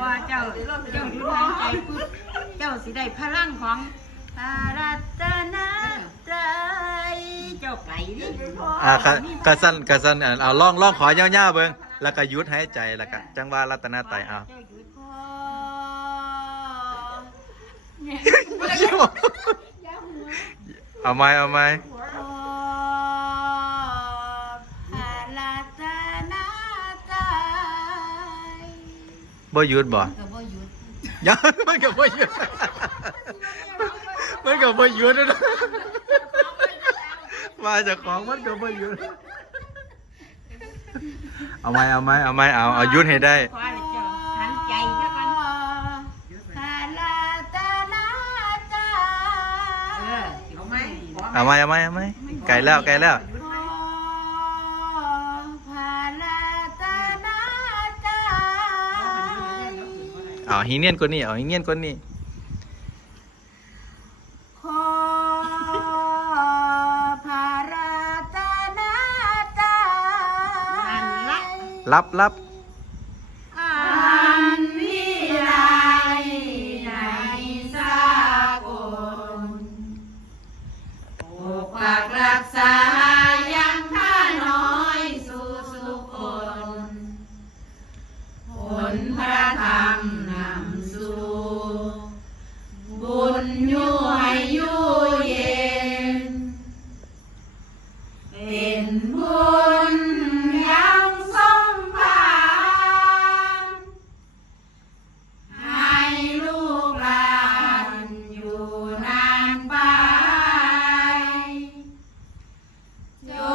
ว่าเจ้าเจ้าหยุดหายใจปุ๊บเจ้าสิได้พลังของพารัตนาใจเจ้าไก่ดิอ่ากะกะสั้นกะสั้นอะเอาลองลองขอยาวๆเบิ่งแล้วก็หยุดหายใจแล้วก็จังว่ารัตนาไตรเอา เจ้าหยุดพอเอาไหมเอาไหมพอ บ่หยุดบ่ ก็บ่หยุดยังมันก็บ่หยุดมันก็บ่หยุดนะมาจากของมันก็บ่หยุดเอาไหมเอาไหมเอาไหมเอาเอาหยุดให้ได้ ขอให้เจ้าหันใจซะก่อนพารัตนาใจเออเอาไหม เอาไหมเอาไหมเอาไหมไกลแล้วไกลแล้ว เอาให้เนียนกว่นี้เอาให้เนียนกว่นี้ขอพระราตนตรัยรับรับอันวิไลในสากลปกปักรักษายังข้าน้อยสู่สุคนผลพระ So